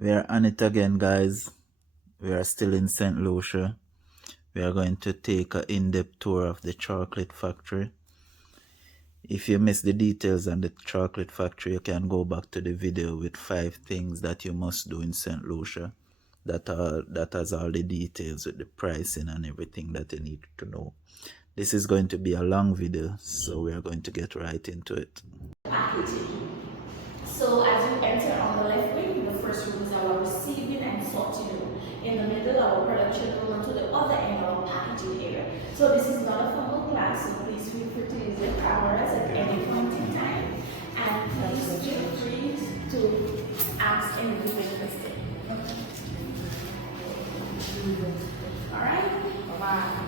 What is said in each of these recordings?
We are on it again, guys. We are still in Saint Lucia. We are going to take an in-depth tour of the chocolate factory. If you missed the details on the chocolate factory, you can go back to the video with 5 things that you must do in Saint Lucia. That has all the details with the pricing and everything that you need to know. This is going to be a long video, so we are going to get right into it. Packaging. So as you enter on the left wing, the first room is our receiving and sorting room. In the middle, our production room, and to the other end, our packaging area. So this is not a formal class, so please feel free to use your cameras at any point in time. And please feel free to ask any question. Alright? Wow.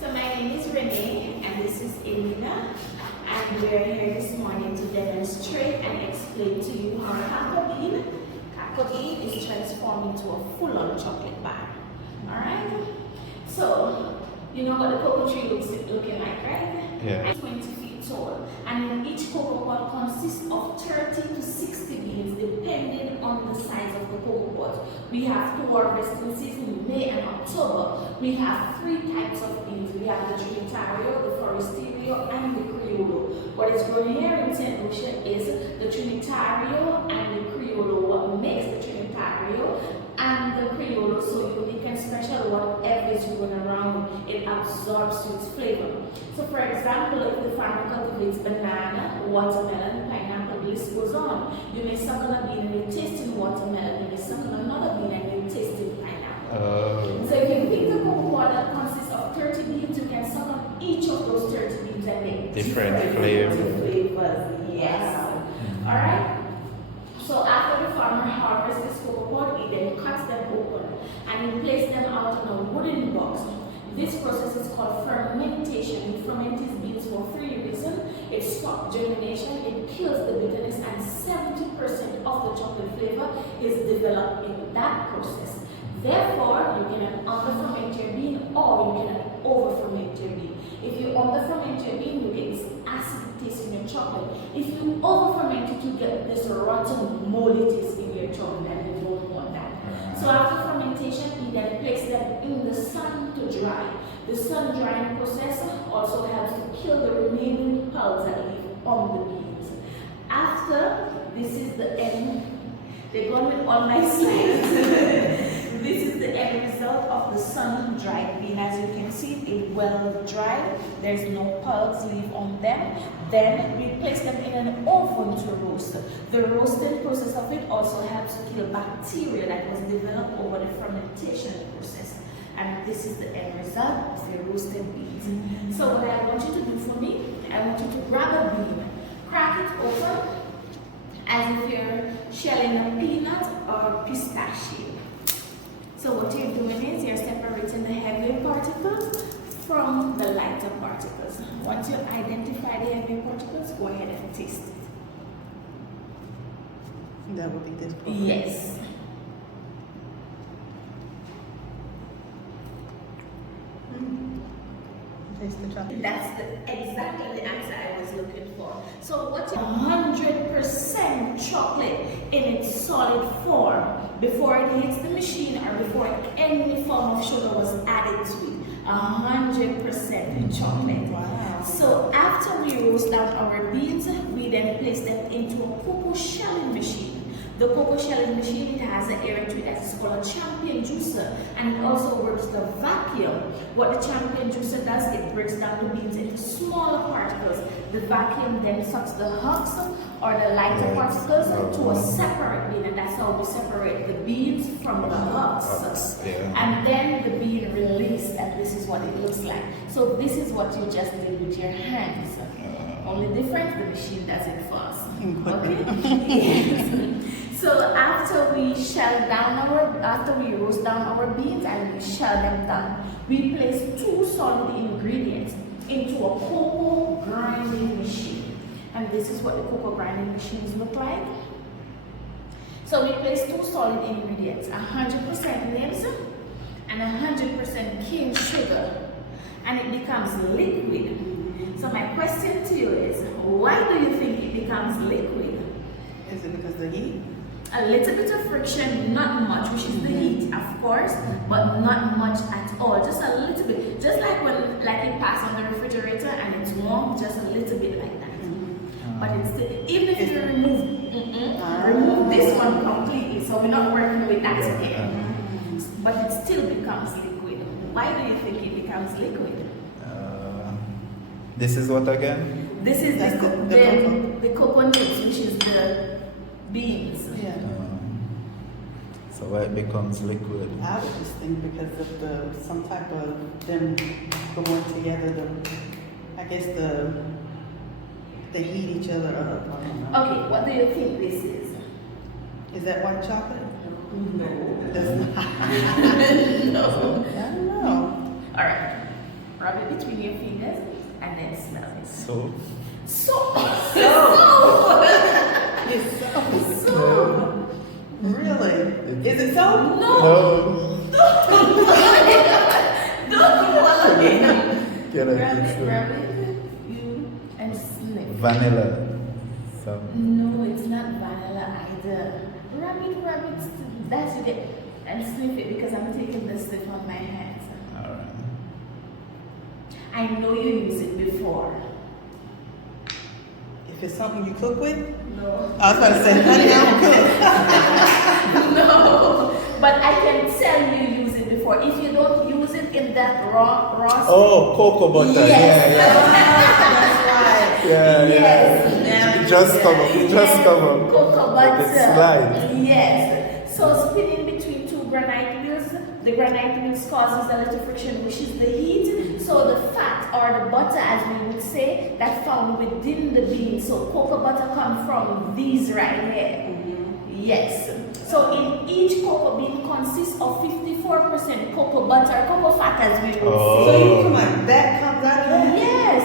So my name is Renee, and this is Elena. And we are here this morning to demonstrate and explain to you how Cacoa bean is transformed into a full-on chocolate bar. Alright? So, you know what the cocoa tree looks looking like, right? Yeah. 20 feet tall. And each cocoa pod consists of 30 to 60 beans depending on the size of the cocoa pod. We have 2 harvesting seasons, May and October. We have 3 types of beans. We have the Trinitario, the Foresterio, and the Criollo. What is grown here in Saint Lucia is the Trinitario and the Criollo. What makes the Trinitario and the Criollo so unique and special, whatever is grown around, it absorbs to its flavor. So for example, if the farmer cultivates banana, watermelon, pineapple, the list goes on. You may suck on a bean and you're tasting watermelon, you may suck on another bean and you're tasting pineapple. So if you pick the cocoa pod that consists of 30 beans, you can suck on each of those 30 beans and make different flavors. Yes. Alright? So after the farmer harvests this cocoa pod, he then cuts them open and he places them out in a wooden box. This process is called fermentation. It ferments beans for 3 reasons. It stops germination, it kills the bitterness, and 70% of the chocolate flavor is developed in that process. Therefore, you can under-ferment your bean or you can over-ferment your bean. If you under-ferment your bean, you get this acid taste in your chocolate. If you over-ferment it, you get this rotten, moldy taste in your chocolate, and you don't want that. So after fermentation, we then place them in the sun to dry. The sun drying process also helps to kill the remaining pulps that leave on the beans. After, this is the end. They're going with all my slides. This is the end result of the sun-dried bean. As you can see, it's well dried. There's no pulps leave on them. Then we place them in an oven to roast. The roasting process of it also helps to kill bacteria that was developed over the fermentation process. And this is the end result of your roasted beans. So what I want you to do for me, I want you to grab a bean, crack it open as if you're shelling a peanut or pistachio. So what you're doing is you're separating the heavier particles from the lighter particles. Once you identify the heavier particles, go ahead and taste it. That would be this part. Yes. Taste the chocolate. That's exactly the answer I was looking for. So what's 100% chocolate in its solid form before it hits the machine or before any form of sugar was added to it. 100% chocolate. Wow. So after we roast down our beans, we then place them into a cocoa shelling machine. The cocoa shelling machine, it has an area to it that is called a champion juicer, and it also works the vacuum. What the champion juicer does, it breaks down the beans into smaller particles. The vacuum then sucks the husks or the lighter particles to a separate bean, and that's how we separate the beans from the husks. And then the bean released, and this is what it looks like. So this is what you just did with your hands. Only difference, the machine does it fast. Okay? So after we roast down our beans and we shell them down, we place 2 solid ingredients into a cocoa grinding machine. And this is what the cocoa grinding machines look like. So we place 2 solid ingredients, 100% nibs and 100% cane sugar, and it becomes liquid. So my question to you is, why do you think it becomes liquid? A little bit of friction, not much, which is the heat, of course, but not much at all. Just a little bit, just like when like it passes on the refrigerator and it's warm, just a little bit like that. But it's still, even if you remove this one completely, so we're not working with that again. But it still becomes liquid. Why do you think it becomes liquid? This is what again? This is the cocoa nibs, which is the beans. Yeah. So why it becomes liquid? I would just think because of some type of them going together. I guess they heat each other up. I don't know. Okay, what do you think this is? Is that white chocolate? No. That's not. No. I don't know. All right. Rub it between your fingers and then smell it. So? So. It's soap. So. Really? Is it soap? No. Don't Get Rub it. it, you, and sniff. Vanilla. So. No, it's not vanilla either. Rub it, that's it. And sniff it because I'm taking the sniff on my hands. Alright. I know you used it before. If it's something you cook with? No. I was about to say, honey, I don't cook. No. But I can tell you use it before. If you don't use it in that raw Oh, cocoa butter. Yes. That's right. Yeah. Yes. It just come up. Cocoa butter. It's slide. Yes. So spinning between two granite wheels, the granite wheels causes a little friction, which is the heat. So the fat or the butter, as we would say, that's found within the bean. So cocoa butter comes from these right here. Yes. So in each cocoa bean consists of 54% cocoa butter, cocoa fat, as we would say. So you come on, that comes out of that? Yes,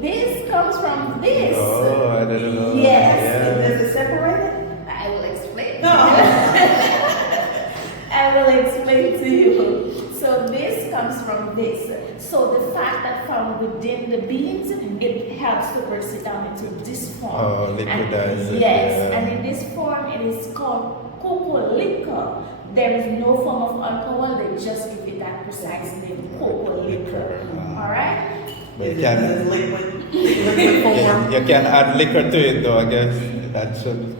this comes from this. Oh, I don't know. Yes. Is it separated? I will explain. No. I will explain to you. So this comes from this. So the fat that found within the beans, it helps to break it down into this form. Oh, liquidize it. Yes, Yeah. and in this form, it is called cocoa liquor. There is no form of alcohol, they just give it that precise name, cocoa liquor. Alright? But you Is it can, liquid form? you can add liquor to it though, I guess. That should.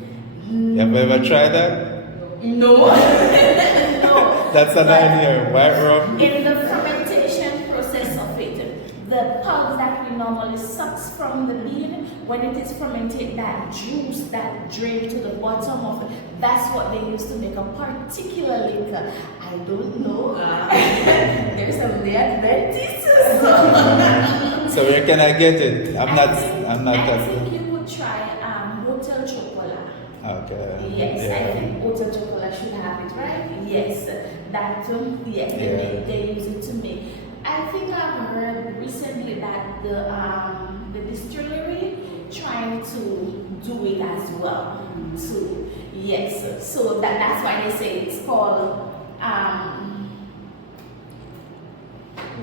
Have you ever tried that? No. No. That's an idea. White rum. In the fermentation process of it, the pulp that we normally sucks from the bean, when it is fermented, that juice that drains to the bottom of it, that's what they use to make a particular liquor. I don't know. There's some the Adventists. So where can I get it? I'm not. I think you could try Hotel Chocolat. Okay. Yes, Yeah. I think Hotel Chocolat should have it, right? Yes, that yes, they use it to make. I think I've heard recently that the distillery trying to do it as well too. Yes, so that's why they say it's called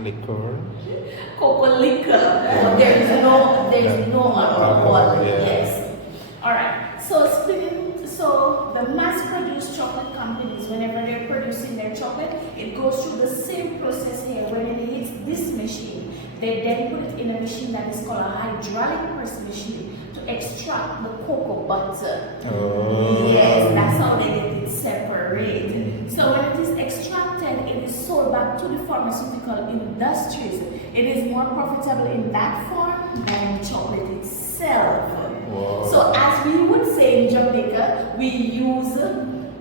Liquor. cocoa liquor. There is no alcohol. Yeah. Yes. All right. So the mass-produced chocolate companies, whenever they're producing their chocolate, it goes through the same process here. When it hits this machine, they then put it in a machine that is called a hydraulic press machine to extract the cocoa butter. Oh. Yes, that's how they get it separate. So when it is extracted, it is sold back to the pharmaceutical industries. It is more profitable in that form than chocolate itself. Wow. So as we would say in Jamaica, we use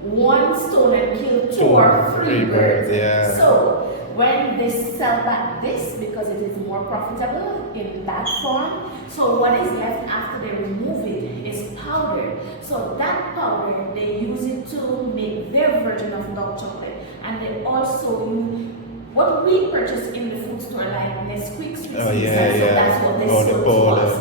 one stone and kill two or three birds. Yeah. So when they sell back this, because it is more profitable in that form, so what is left after they remove it is powder. So that powder, they use it to make their version of dark chocolate. And they also use what we purchase in the food store, like Nesquik, so that's what they Oh, the sell to powder. us.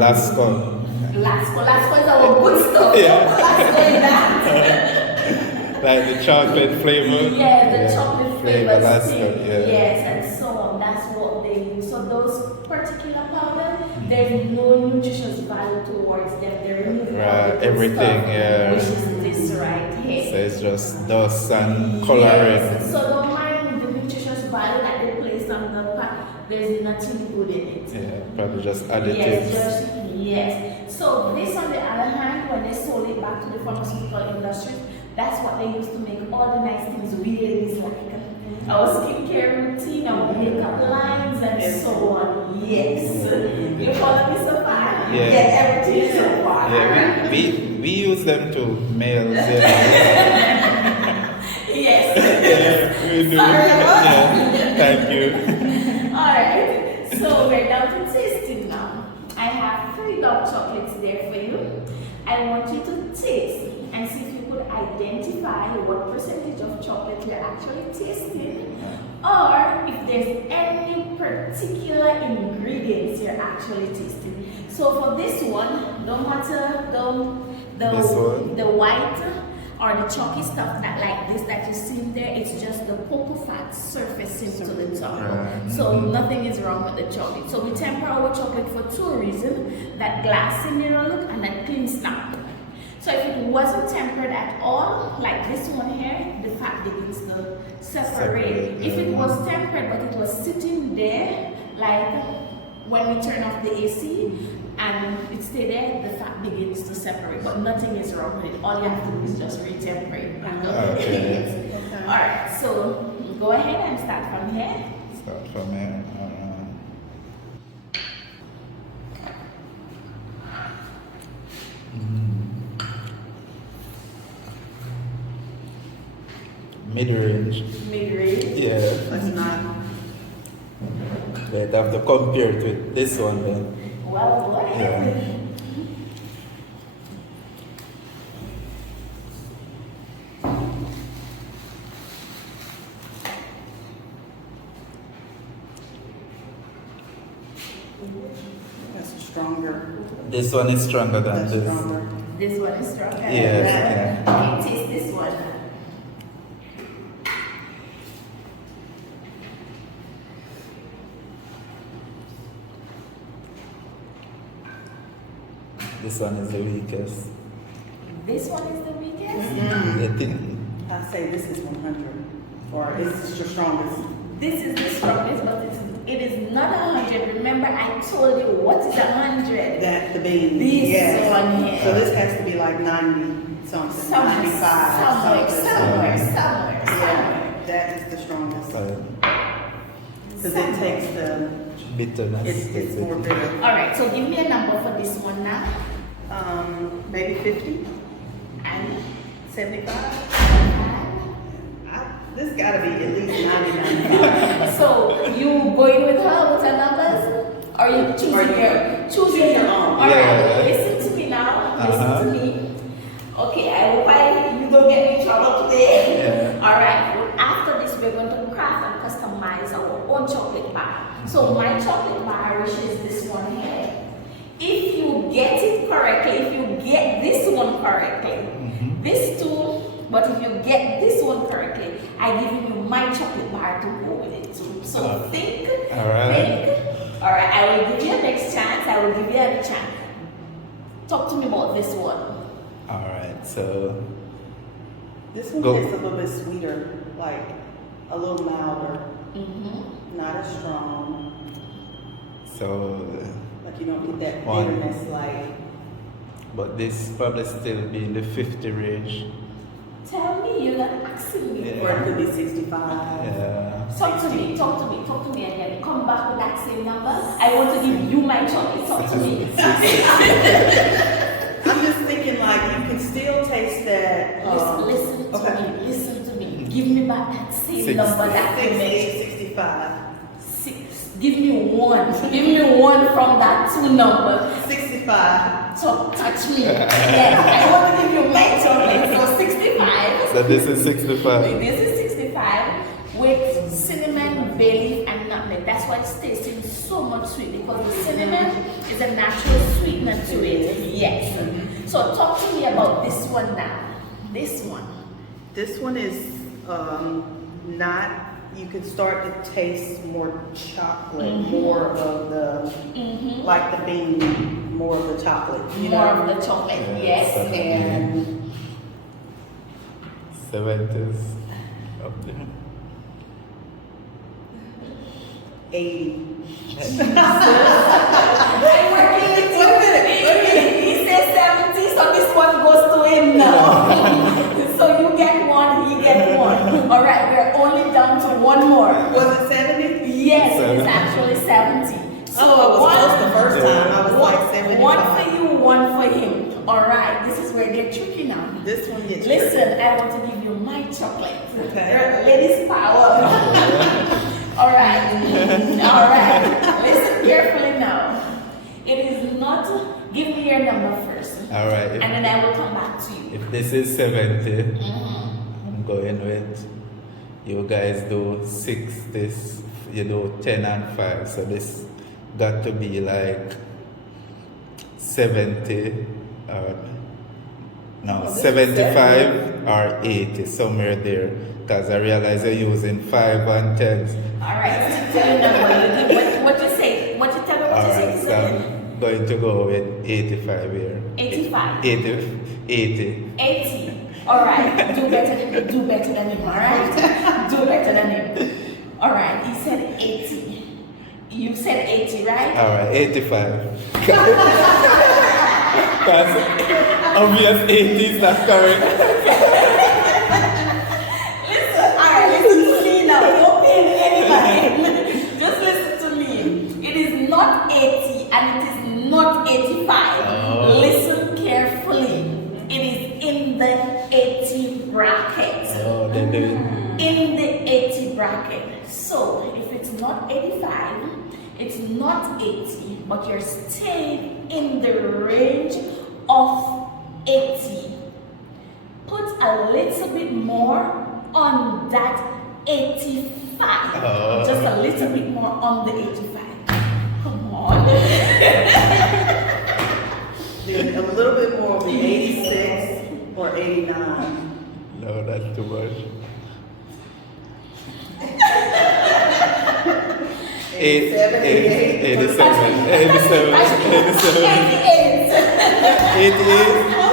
Lasco. Lasco is our good stuff. Yeah. Lasco is that. Like the chocolate flavor. Yeah, the chocolate flavor Lasco, stick. yeah. Yes, and so on. That's what they use. So those particular powder, there's no nutritious value towards them. They remove all Right, the good everything, stuff, yeah. which is this right here. So it's just dust and coloring. Yes. So don't mind the nutritious value that they place on the pack. There's nothing good in it. Yeah, probably just additives. Yes. So this, on the other hand, when they sold it back to the pharmaceutical industry, that's what they used to make all the nice things we ladies like. Our skincare routine, our makeup lines, and so on. Yes. You follow me so far? Yeah. Get everything so far. Yeah, we use them to males. Yeah. Yes. Yeah, we do. Sorry. Yeah, thank you. Alright, so we're down to tasting now. I have 3 dark chocolates there for you. I want you to taste and see if you could identify what percentage of chocolate you're actually tasting, or if there's any particular ingredients you're actually tasting. So for this one, no matter the white or the chalky stuff that like this that you see in there, it's just the cocoa fat surfacing to the top. So nothing is wrong with the chocolate. So we temper our chocolate for 2 reasons: that glassy mirror look and that clean snap. So if it wasn't tempered at all, like this one here, the fat begins to separate. If it was tempered but it was sitting there, like when we turn off the AC and it stay there, the fat begins to separate. But nothing is wrong with it. All you have to do is just re-temper it. Okay. Alright, so go ahead and start from here. Start from here. Mid-range. Mid-range. Yeah. That's not. But I have to compare it with this one then. Well, go ahead. Yeah. That's stronger. This one is stronger than That's this. stronger. This one is stronger. Yes, yeah. Okay, taste this one. This one is the weakest. This one is the weakest? I think. I say this is 100, or is this your strongest? This is the strongest, but it is not 100. Remember, I told you what is 100. That the bean. This yes. one here. So this has to be like 90 something, 95 somewhere. Yeah, that is the strongest. Because it takes the Bitterness. it's more bitter. All right, so give me a number for this one now. Maybe 50 And 75. This gotta be at least 90, 95. so you going with her with her numbers, or you choosing your own? All right, Yeah. listen to me now. Listen to me. Okay, I hope you don't get me in trouble today. Yeah. All right. Well, after this, we're going to craft and customize our own chocolate bar. So my chocolate bar, which is this one here. If you get it correctly, if you get this one correctly, this too. But if you get this one correctly, I give you my chocolate bar to go with it too. So think. All right. Think. All right. I will give you a next chance. I will give you a chance. Talk to me about this one. All right. So. This one Go. tastes a little bit sweeter, like a little milder, not as strong. So. Like you don't get that One. bitterness, like. But this probably still be in the 50 range. Tell me, you're not asking me. Or it could be 65. Yeah. Talk to me again. Come back with that same number. I want to give you my chocolate. Talk to me. I'm just thinking like you can still taste that. Listen to okay. me. Listen to me. Give me back that same 60. number that you 68, made. 65. 6. Give me one. Give me one from that 2 number. 65. So touch me. Yes, I want to give you my chocolate. So 65. So this is 65. This is 65 with cinnamon, bay leaf, and nutmeg. That's why it's tasting so much sweet, because the cinnamon is a natural sweetener to it. Yes. So talk to me about this one now. This one. This one is not. You can start to taste more chocolate, more of the like the bean more of the chocolate. You More know? of the chocolate, Yeah, yes. so- And 70s up there. 80. He said 70, so this one goes to him now. So you get one, he get one. All right, we're only down to one more. Was it 70? Yes, it's 70. actually 70. So Oh, it was one, close the first time. I was like 75. one for you, one for him. All right, this is where they're tricky now. This one gets Listen, I want to give you my chocolate. Okay. Ladies power. All right. All right. Listen carefully now. It is not, give me your number first. All right. And then I will come back to you. If this is 70, I'm going with, you guys do 6, this, you do 10 and 5. So this got to be like 70, no, 75 or 80, somewhere there. Because I realize you're using 5 and 10s. All right. Tell your number. What you say? What you tell me? What you Alright, say? so I'm going to go with 85 here. 85. 80. 80. All right. Do better than him. All right. Do better than him. All right. He said 80. You said 80, right? Alright, 85. Because obvious 80 is not correct. Listen. All right. Listen to me now. Don't pay anybody. Just listen to me. It is not 80 and it is not 85. Oh. Listen carefully. It is in the 80 bracket. Oh, they do it. In the 80 bracket. So if it's not 85, it's not 80, but you're staying in the range of 80. Put a little bit more on that 85. Oh. Just a little bit more on the 85. Come on. a little bit more of the 86 or 89. No, that's too much. 87, 88. 87, 87, 88.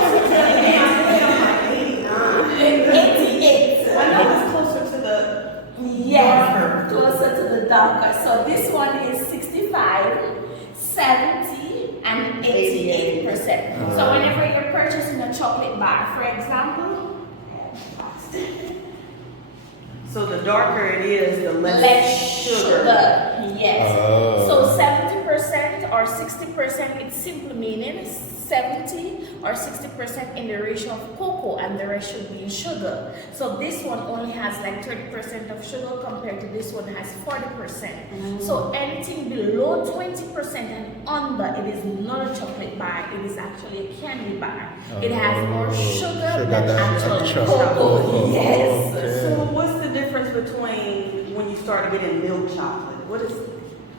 88. I know it's closer to the Yes, closer to the darker. So this one is 65, 70, and 88%. So whenever you're purchasing a chocolate bar, for example, So the darker it is, the less, less sugar. Yes. Oh. So 70% or 60%, it's simply meaning 70 or 60% in the ratio of cocoa and the rest should be in sugar. So this one only has like 30% of sugar compared to this one has 40%. So anything below 20% and under, it is not a chocolate bar, it is actually a candy bar. It has more sugar than actual chocolate. cocoa. Yes. Okay. So what's the difference between when you start getting milk chocolate?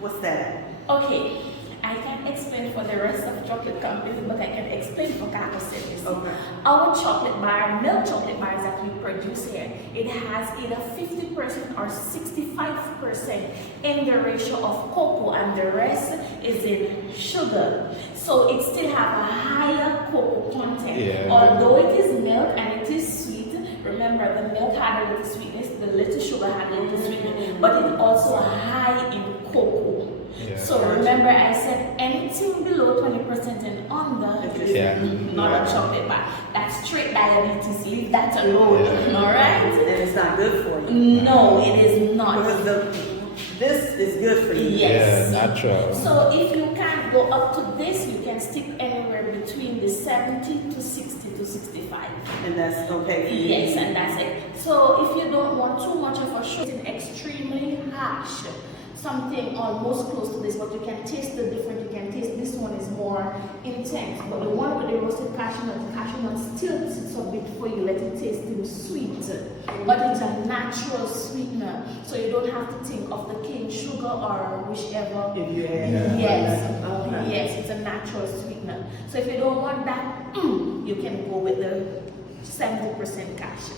What's that? Okay, I can explain for the rest of chocolate companies, but I can explain for Cacoa Sainte Lucie. Okay. Our chocolate bar, milk chocolate bars that we produce here, it has either 50% or 65% in the ratio of cocoa and the rest is in sugar. So it still have a higher cocoa content. Yeah. Although it is milk and it is sweet, remember the milk had a little sweetness, the little sugar had a little sweetness, but it's also high in cocoa. Yeah. So remember I said anything below 20% and under is Yeah. not a chocolate bar. That's straight diabetes, leave that alone. Yeah. Alright? And it's not good for you. No, it is not. Because this is good for you. Yes. Yeah, natural. So if you can't go up to this, you can stick anywhere between the 70 to 60 to 65. And that's okay for you. Yes, and that's it. So if you don't want too much of a sugar, it's extremely harsh. Something almost close to this, but you can taste the difference. You can taste this one is more intense, but the one with the roasted cashew nuts still sits a bit for you, let it taste it sweet. But it's a natural sweetener, so you don't have to think of the cane sugar or whichever. If you add Yes, Okay. yes, it's a natural sweetener. So if you don't want that, you can go with the 70% cashew.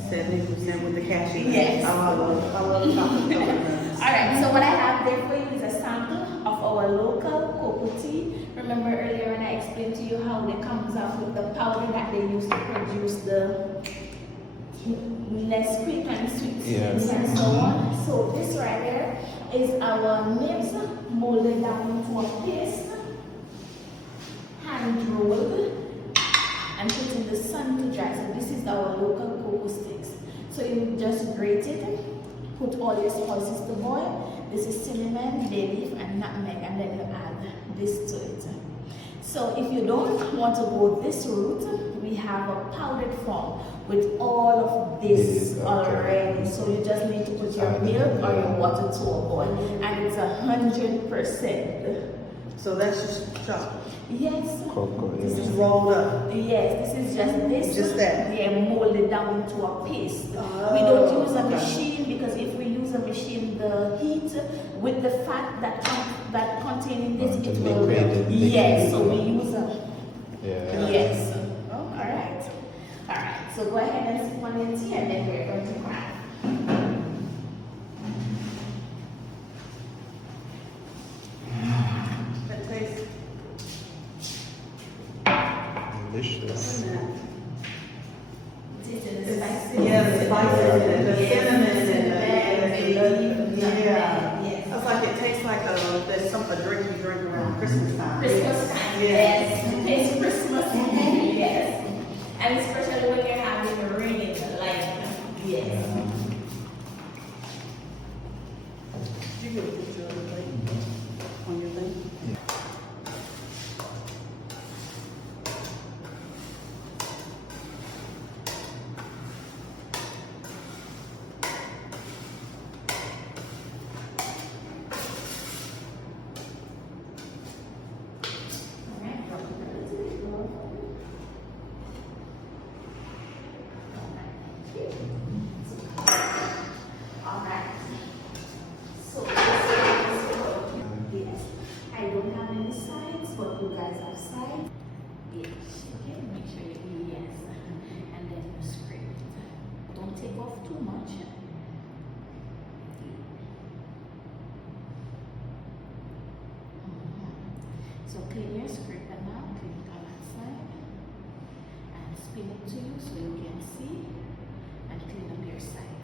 70% with the cashew nuts. Yes. I love chocolate covered nuts. Alright, so what I have there for you is a sample of our local cocoa tea. Remember earlier when I explained to you how they comes out with the powder that they use to produce the less sweet and sweet Yes. and so on. So this right here is our nibs molded down into a paste, hand rolled, and put in the sun to dry. So this is our local cocoa sticks. So you just grate it, put all your spices to boil. This is cinnamon, bay leaf, and nutmeg, and then you add this to it. So if you don't want to go this route, we have a powdered form with all of this already. So you just need to put your milk or your water to a boil, and it's 100%. So that's just chocolate. Yes. Cocoa, This is yeah. rolled up. Yes, this is just this. Just that. Yeah, molded down into a paste. Oh, We don't use a okay. machine because if we use a machine, the heat with the fat that containing this, it will. Liquid. Yes, so we use a. Yeah. Yes. All right. All right. So go ahead and sip on your tea, and then we're going to crack. That tastes Delicious. Taste the spices. yeah, the spices and the Yes. cinnamon and Cinnamon, yeah. yes. It's like it tastes like there's a drink you drink around Christmas time. Christmas time, yes. It's Christmas time, yes. And especially when you're having a rain, like, yes. You get a picture of the plate on your thing. Alright, drop it a little bit more. Alright. So this is, yes. I don't have any sides, but you guys have sides. Yes. Okay, make sure you yes. And then you scrape it. Don't take off too much. So clean your scraper now, clean it on that side, and spin it to you so you can see, and clean up your side.